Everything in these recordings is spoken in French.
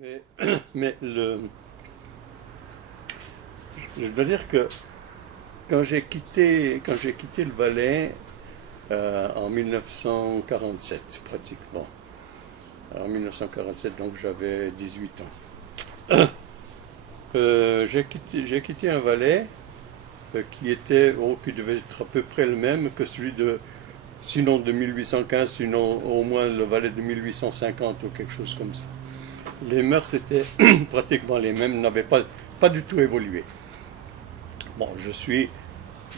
Mais, mais je dois dire que quand j'ai quitté le Valais en 1947, pratiquement, en 1947, donc j'avais 18 ans, j'ai quitté un Valais qui devait être à peu près le même que celui sinon de 1815, sinon au moins le Valais de 1850 ou quelque chose comme ça. Les mœurs étaient pratiquement les mêmes, n'avaient pas du tout évolué. Bon, je suis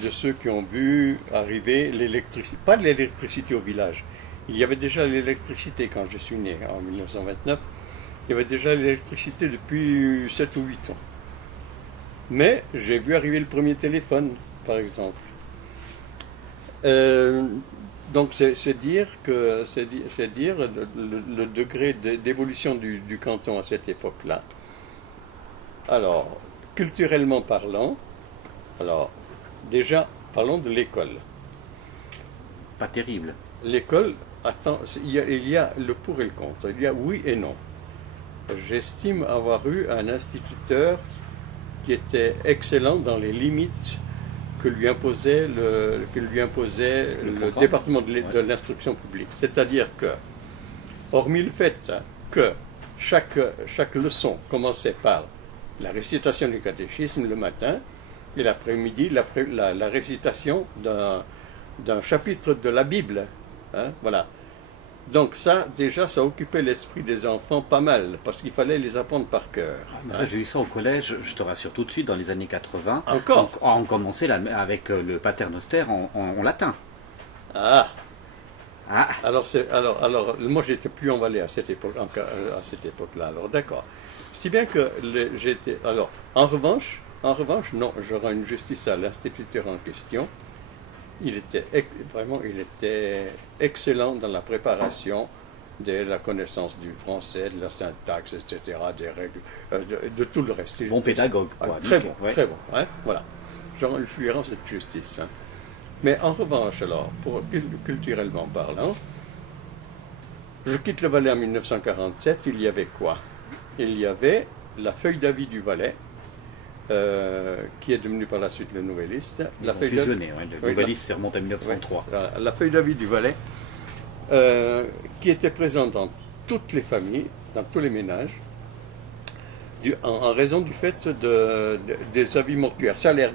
de ceux qui ont vu arriver l'électricité, pas l'électricité au village. Il y avait déjà l'électricité quand je suis né, en 1929. Il y avait déjà l'électricité depuis 7 ou 8 ans. Mais j'ai vu arriver le premier téléphone, par exemple. Euh, donc c'est dire le degré d'évolution du canton à cette époque-là. Alors, culturellement parlant, alors déjà parlons de l'école. Pas terrible. L'école, attends, il y a le pour et le contre. Il y a oui et non. J'estime avoir eu un instituteur qui était excellent dans les limites que lui imposait le département de l'instruction publique. C'est-à-dire que, hormis le fait que chaque leçon commençait par la récitation du catéchisme le matin et l'après-midi la récitation d'un chapitre de la Bible. Hein, voilà. Donc ça, déjà, ça occupait l'esprit des enfants pas mal, parce qu'il fallait les apprendre par cœur. Ça, j'ai eu ça au collège, je te rassure tout de suite, dans les années 80. Encore? On commençait avec le paternoster en latin. Ah, Ah, alors, moi, j'étais plus en Valais à cette époque-là. Alors, d'accord. Si bien que j'étais. Alors, en revanche, non, je rends une justice à l'instituteur en question. Il était excellent dans la préparation de la connaissance du français, de la syntaxe, etc., des règles, de tout le reste. bon pédagogue, quoi. Très nickel, bon, ouais. très bon. Hein, voilà. Je lui rends cette justice. Hein. Mais en revanche, alors, culturellement parlant, je quitte le Valais en 1947, il y avait quoi? Il y avait la feuille d'avis du Valais, qui est devenue par la suite le Nouvelliste. Ils ont fusionné, ouais. Le Nouvelliste, ça remonte à 1903. La feuille d'avis du Valais, qui était présente dans toutes les familles, dans tous les ménages, en raison du fait des avis mortuaires. Ça a l'air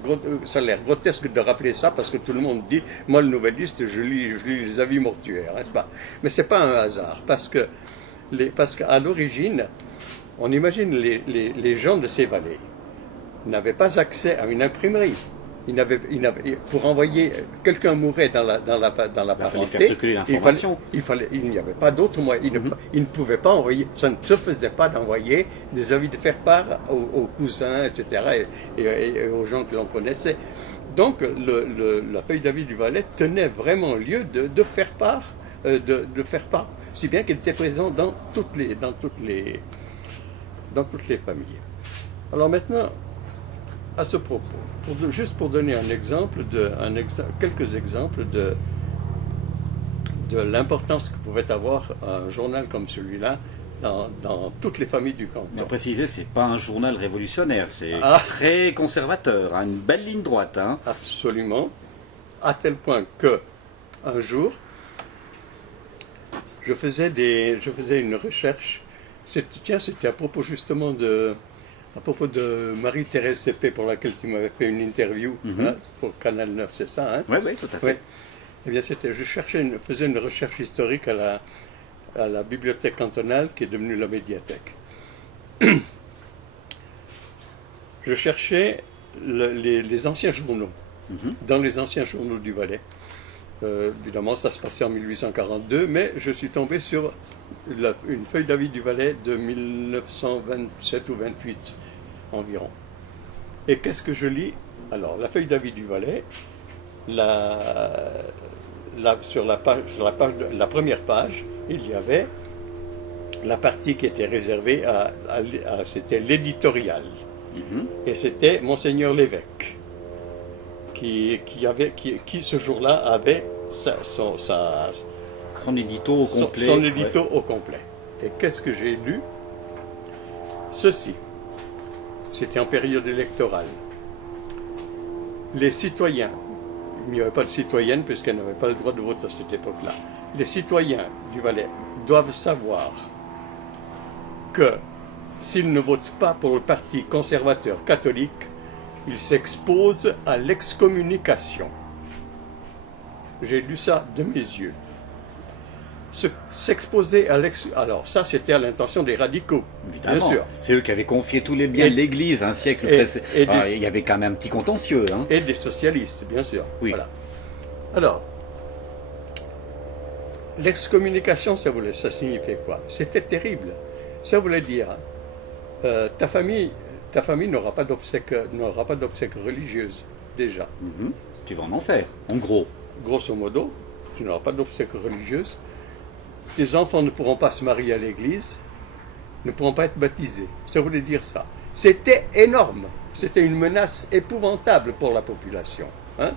grotesque de rappeler ça parce que tout le monde dit, moi le Nouvelliste, je lis les avis mortuaires, n'est-ce pas? Mais c'est pas un hasard, parce qu'à l'origine, on imagine les gens de ces vallées n'avaient pas accès à une imprimerie. Pour envoyer quelqu'un mourait dans la Il fallait faire parenté, circuler l'information. il n'y avait pas d'autre moyen. Il ne pouvait pas envoyer. Ça ne se faisait pas d'envoyer des avis de faire part aux cousins, etc. et aux gens que l'on connaissait. Donc la feuille d'avis du Valais tenait vraiment lieu de faire part, si bien qu'elle était présente dans toutes les familles. Alors maintenant, à ce propos, juste pour donner quelques exemples de l'importance que pouvait avoir un journal comme celui-là dans toutes les familles du canton. On va préciser, c'est pas un journal révolutionnaire, c'est Ah. très conservateur, hein, une belle ligne droite. Hein. Absolument, à tel point que un jour, je faisais une recherche. C'était à propos justement à propos de Marie-Thérèse Seppé, pour laquelle tu m'avais fait une interview, hein, pour Canal 9, c'est ça, hein? Oui, tout à fait. Ouais. Eh bien, faisais une recherche historique à la bibliothèque cantonale, qui est devenue la médiathèque. Je cherchais les anciens journaux, dans les anciens journaux du Valais. Évidemment, ça se passait en 1842, mais je suis tombé sur une feuille d'avis du Valais de 1927 ou 28 environ. Et qu'est-ce que je lis? Alors, la feuille d'avis du Valais, sur la première page, il y avait la partie qui était réservée c'était l'éditorial. Et c'était Monseigneur l'évêque, qui ce jour-là avait Son édito au complet. Son édito au complet. Et qu'est-ce que j'ai lu? ceci. C'était en période électorale. Les citoyens, il n'y avait pas de citoyennes puisqu'elles n'avaient pas le droit de vote à cette époque-là. Les citoyens du Valais doivent savoir que s'ils ne votent pas pour le parti conservateur catholique, ils s'exposent à l'excommunication. J'ai lu ça de mes yeux. S'exposer à l'excommunication. Alors ça, c'était à l'intention des radicaux, Évidemment. bien sûr. C'est eux qui avaient confié tous les biens de l'Église un siècle précédent. Il y avait quand même un petit contentieux. Hein. Et des socialistes, bien sûr. Oui. Voilà. Alors, l'excommunication, ça signifiait quoi? C'était terrible. Ça voulait dire, ta famille n'aura pas d'obsèques religieuses, déjà. Tu vas en enfer, en gros. Grosso modo, tu n'auras pas d'obsèques religieuses. Tes enfants ne pourront pas se marier à l'église, ne pourront pas être baptisés. Ça voulait dire ça. C'était énorme. C'était une menace épouvantable pour la population. Hein?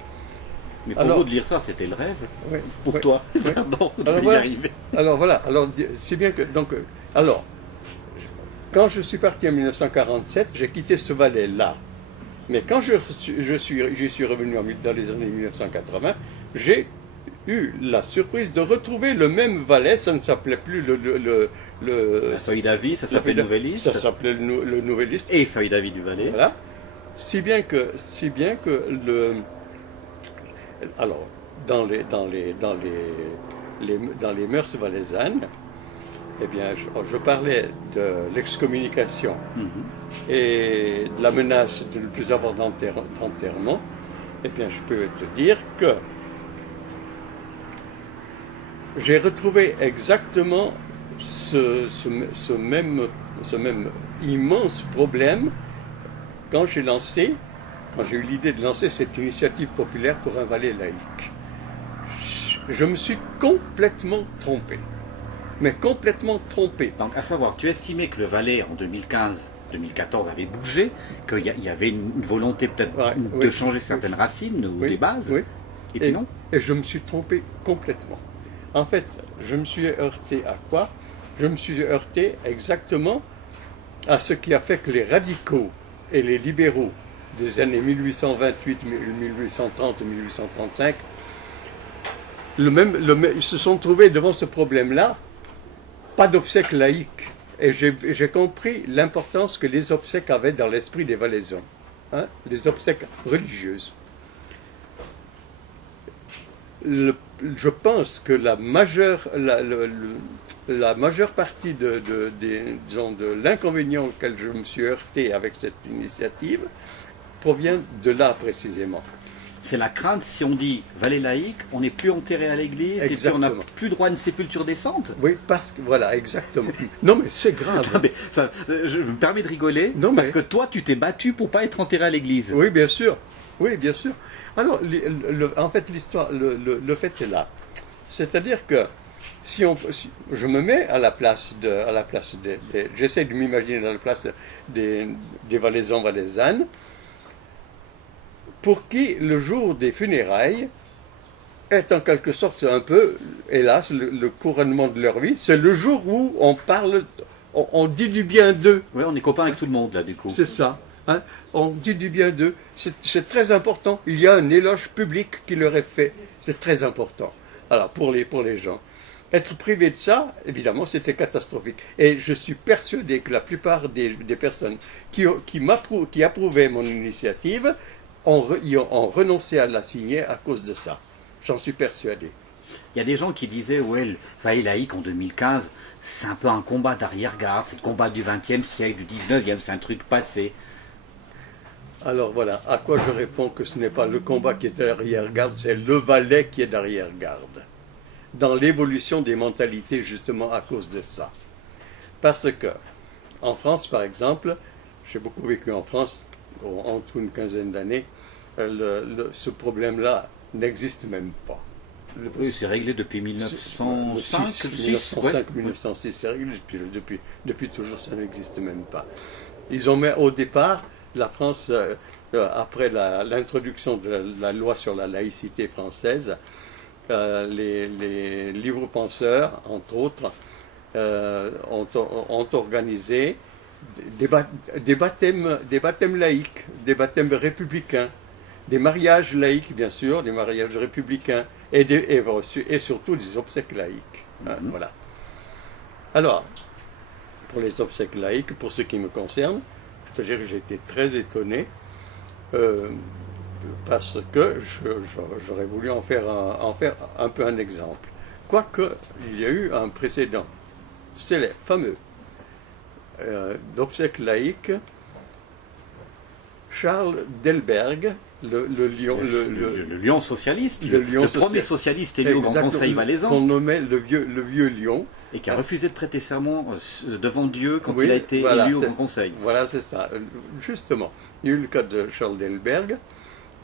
Mais pour vous de lire ça, c'était le rêve. Oui, pour oui, toi, oui. d'abord, de Alors, y voilà. arriver. Alors voilà. Alors c'est bien que alors quand je suis parti en 1947, j'ai quitté ce Valais-là. Mais quand j'y suis revenu dans les années 1980, j'ai eu la surprise de retrouver le même Valais. Ça ne s'appelait plus La feuille d'avis, ça s'appelait Nouvelliste. Ça s'appelait le Nouvelliste. Et feuille d'avis du Valais. Voilà. Si bien que alors dans les mœurs valaisannes, eh bien, je parlais de l'excommunication et de la menace de ne plus avoir d'enterrement. Eh bien, je peux te dire que j'ai retrouvé exactement ce même immense problème quand j'ai eu l'idée de lancer cette initiative populaire pour un Valais laïque. Je me suis complètement trompé. Mais complètement trompé. Donc, à savoir, tu estimais que le Valais, en 2015-2014, avait bougé, qu'il y avait une volonté peut-être de changer certaines racines ou des bases, et puis non. Et je me suis trompé complètement. En fait, je me suis heurté à quoi? Je me suis heurté exactement à ce qui a fait que les radicaux et les libéraux des années 1828, 1830 et 1835 ils se sont trouvés devant ce problème-là. Pas d'obsèques laïques. Et j'ai compris l'importance que les obsèques avaient dans l'esprit des Valaisans. Hein, les obsèques religieuses. Je pense que la majeure partie de l'inconvénient auquel je me suis heurté avec cette initiative provient de là précisément. C'est la crainte, si on dit Valais laïque, on n'est plus enterré à l'église, et puis on n'a plus droit à une sépulture décente. Oui, parce que, voilà, exactement. Non, mais c'est grave. Non, mais je me permets de rigoler, parce que toi, tu t'es battu pour pas être enterré à l'église. Oui, bien sûr. Oui, bien sûr. Alors, en fait, l'histoire, le fait est là. C'est-à-dire que, si je me mets à la place j'essaie de m'imaginer dans la place des Valaisans, Valaisannes, pour qui le jour des funérailles est en quelque sorte un peu, hélas, le couronnement de leur vie. C'est le jour où on dit du bien d'eux. Oui, on est copains avec tout le monde là du coup. C'est ça. Hein? On dit du bien d'eux. C'est très important. Il y a un éloge public qui leur est fait. C'est très important. Alors pour les gens. Être privé de ça, évidemment, c'était catastrophique. Et je suis persuadé que la plupart des personnes qui approuvaient mon initiative ont renoncé à la signer à cause de ça. J'en suis persuadé. Il y a des gens qui disaient, ouais, le Valais laïque en 2015, c'est un peu un combat d'arrière-garde, c'est le combat du XXe siècle, du XIXe, c'est un truc passé. Alors voilà, à quoi je réponds que ce n'est pas le combat qui est d'arrière-garde, c'est le Valais qui est d'arrière-garde. Dans l'évolution des mentalités, justement à cause de ça. Parce que, en France, par exemple, j'ai beaucoup vécu en France, entre une quinzaine d'années, ce problème-là n'existe même pas. Oui, c'est réglé depuis 1905, 1906, c'est réglé depuis toujours, ça n'existe même pas. Ils ont mis au départ, la France, après l'introduction de la loi sur la laïcité française, les libres penseurs, entre autres, ont organisé des baptêmes laïques, des baptêmes républicains, des mariages laïques, bien sûr, des mariages républicains, et surtout des obsèques laïques. Hein, voilà. Alors, pour les obsèques laïques, pour ce qui me concerne, c'est-à-dire que j'ai été très étonné, parce que j'aurais voulu en faire un peu un exemple. Quoique, il y a eu un précédent célèbre, fameux, d'obsèques laïques, Charles Delberg, le lion socialiste, le premier socialiste élu au Grand Conseil valaisan, qu'on nommait le vieux lion, et qui a refusé de prêter serment devant Dieu quand il a été élu au Grand Conseil. Voilà, c'est ça. Justement, il y a eu le cas de Charles Delberg,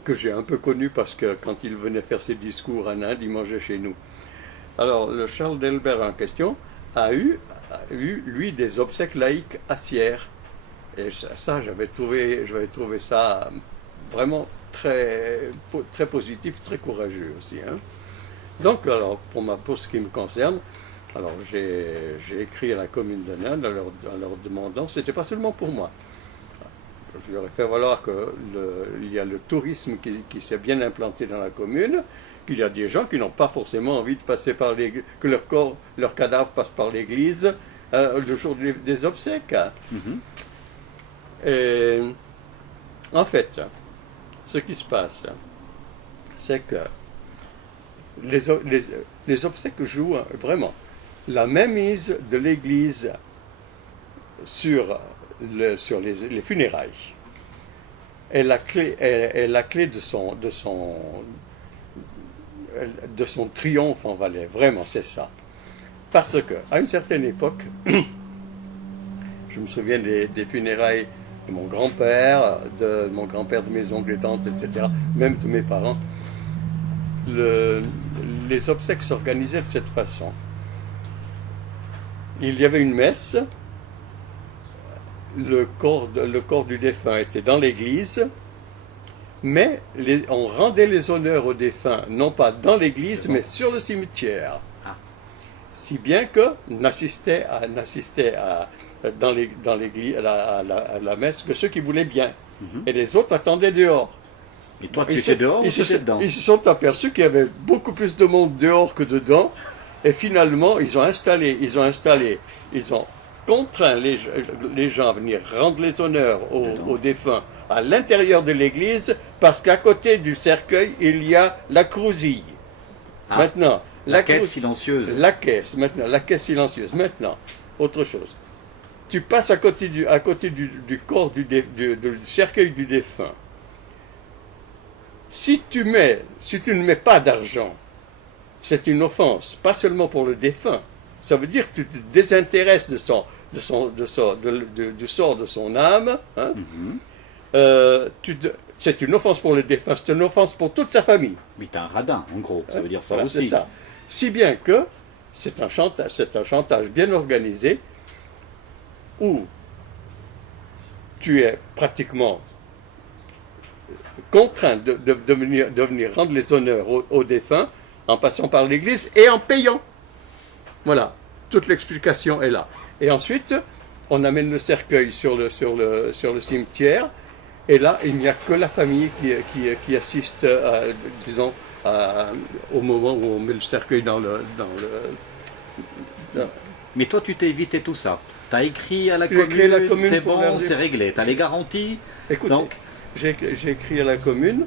que j'ai un peu connu parce que quand il venait faire ses discours en Inde, il mangeait chez nous. Alors, le Charles Delberg en question a eu, lui, des obsèques laïques à Sierre. Et ça, j'avais trouvé ça vraiment très, très positif, très courageux aussi. Hein. Donc, alors, pour ce qui me concerne, alors j'ai écrit à la commune de Nène en leur demandant, c'était pas seulement pour moi. Je leur ai fait valoir qu'il y a le tourisme qui s'est bien implanté dans la commune, qu'il y a des gens qui n'ont pas forcément envie de passer par que leur cadavre passe par l'église le jour des obsèques. Et en fait, ce qui se passe, c'est que les obsèques jouent vraiment la mainmise de l'Église sur les funérailles est la clé de son triomphe en Valais. Vraiment, c'est ça. Parce que à une certaine époque, je me souviens des funérailles de mon grand-père, de mes oncles et tantes, etc., même de mes parents. Les obsèques s'organisaient de cette façon. Il y avait une messe, le corps du défunt était dans l'église, mais on rendait les honneurs aux défunts, non pas dans l'église, mais sur le cimetière. Si bien que n'assistaient dans l'église, à la messe, que ceux qui voulaient bien. Et les autres attendaient dehors. Et toi, tu étais dehors ou tu étais dedans? Ils se sont aperçus qu'il y avait beaucoup plus de monde dehors que dedans. Et finalement, ils ont contraint les gens à venir rendre les honneurs aux défunts à l'intérieur de l'église, parce qu'à côté du cercueil, il y a la crousille. Maintenant, la caisse silencieuse. La caisse silencieuse. Maintenant, autre chose. Tu passes à côté du corps du cercueil du défunt. Si tu ne mets pas d'argent, c'est une offense, pas seulement pour le défunt. Ça veut dire que tu te désintéresses du sort de son âme. Hein. C'est une offense pour le défunt, c'est une offense pour toute sa famille. Mais t'es un radin, en gros, ça veut dire ça aussi. C'est ça. Si bien que c'est un chantage bien organisé où tu es pratiquement contraint de venir rendre les honneurs aux défunts en passant par l'église et en payant. Voilà, toute l'explication est là. Et ensuite, on amène le cercueil sur le cimetière, et là, il n'y a que la famille qui assiste, disons, au moment où on met le cercueil dans le... Mais toi, tu t'es évité tout ça. Tu as écrit à la commune, c'est bon, c'est réglé. Tu as les garanties. Écoutez, donc, j'ai écrit à la commune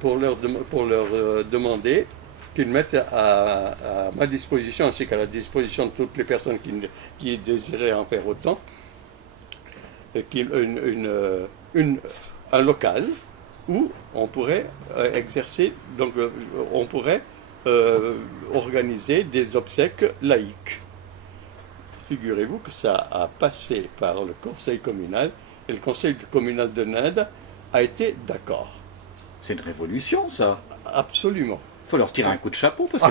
pour leur demander qu'ils mettent à ma disposition, ainsi qu'à la disposition de toutes les personnes qui désiraient en faire autant, un local où on pourrait exercer, donc on pourrait organiser des obsèques laïques. Figurez-vous que ça a passé par le conseil communal, et le conseil communal de Nène a été d'accord. C'est une révolution, ça. Absolument. Il faut leur tirer un coup de chapeau, parce que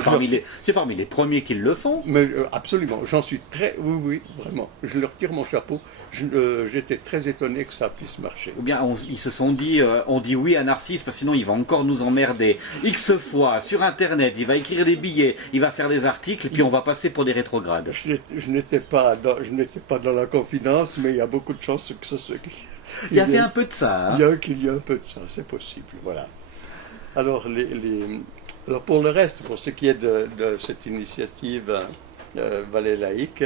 c'est parmi les premiers qui le font. Mais absolument, j'en suis oui, vraiment. Je leur tire mon chapeau. J'étais très étonné que ça puisse marcher. Ou bien ils se sont dit, on dit oui à Narcisse, parce que sinon il va encore nous emmerder X fois sur Internet, il va écrire des billets, il va faire des articles, et puis on va passer pour des rétrogrades. Je n'étais pas dans la confidence, mais il y a beaucoup de chances que ce soit... Il y avait un peu de ça. Hein. Il y a un peu de ça, c'est possible, voilà. Alors, alors pour le reste, pour ce qui est de cette initiative Valais laïque,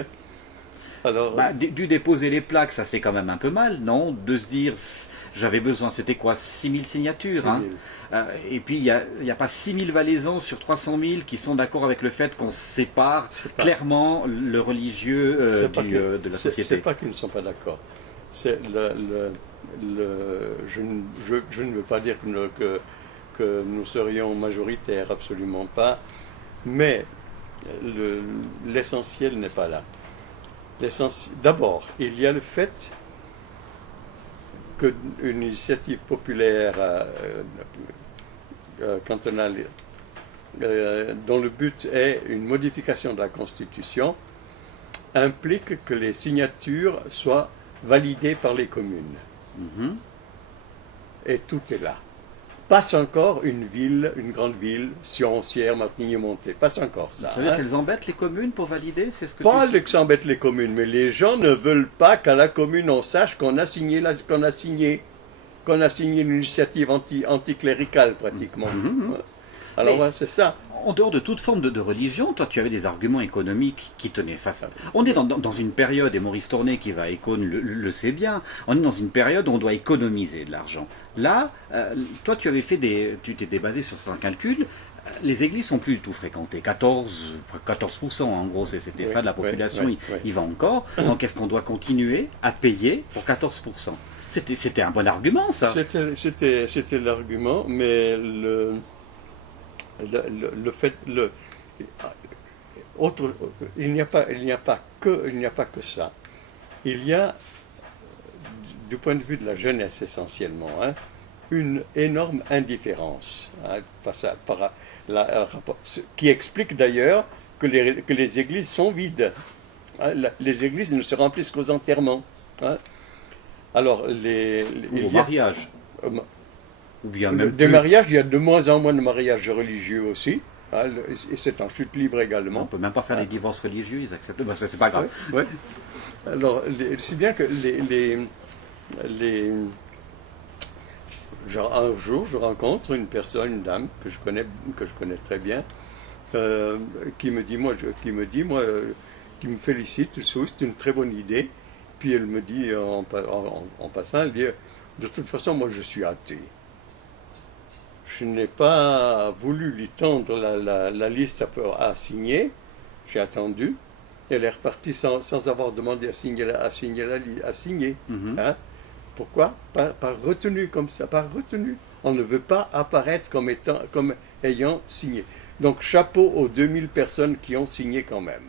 alors... Du déposer les plaques, ça fait quand même un peu mal, non? De se dire, j'avais besoin, c'était quoi, 6000 signatures 6 000. Hein. Et puis il n'y a pas 6000 Valaisans sur 300 000 qui sont d'accord avec le fait qu'on sépare clairement le religieux de la société. C'est pas qu'ils ne sont pas d'accord. C'est je ne veux pas dire que nous serions majoritaires, absolument pas, mais l'essentiel n'est pas là. D'abord, il y a le fait qu'une initiative populaire cantonale dont le but est une modification de la Constitution implique que les signatures soient validées par les communes. Mm-hmm. Et tout est là. Passe encore une grande ville, Sion, Sierre, Martigny-Monté. Passe encore ça. Ça veut dire qu'elles embêtent les communes pour valider, c'est ce que pas que ça embête les communes, mais les gens ne veulent pas qu'à la commune on sache qu'on a signé une initiative anticléricale pratiquement. Mm-hmm. Alors voilà, c'est ça. En dehors de toute forme de religion, toi tu avais des arguments économiques qui tenaient face à... On est dans une période, et Maurice Tourné qui va à Ecône le sait bien, on est dans une période où on doit économiser de l'argent. Là, toi tu t'étais basé sur certains calculs, les églises sont plus du tout fréquentées, 14% en gros, c'était ça de la population, il va encore, donc est-ce qu'on doit continuer à payer pour 14%? C'était un bon argument ça. C'était l'argument, mais il n'y a pas que ça. Il y a, du point de vue de la jeunesse essentiellement, une énorme indifférence face à qui explique d'ailleurs que les églises sont vides. Les églises ne se remplissent qu'aux enterrements. Alors au mariage. Ou bien même des mariages, il y a de moins en moins de mariages religieux aussi, et c'est en chute libre également. On ne peut même pas faire des divorces religieux, ils acceptent. Ça, c'est pas grave. Ouais. Alors, c'est bien que genre, un jour, je rencontre une dame que je connais très bien, qui me félicite, c'est une très bonne idée. Puis elle me dit en passant, elle dit, de toute façon, moi je suis athée. Je n'ai pas voulu lui tendre la liste à signer. J'ai attendu. Elle est repartie sans avoir demandé à signer. Mm-hmm. Pourquoi? Par retenue comme ça, par retenue. On ne veut pas apparaître comme ayant signé. Donc chapeau aux 2000 personnes qui ont signé quand même.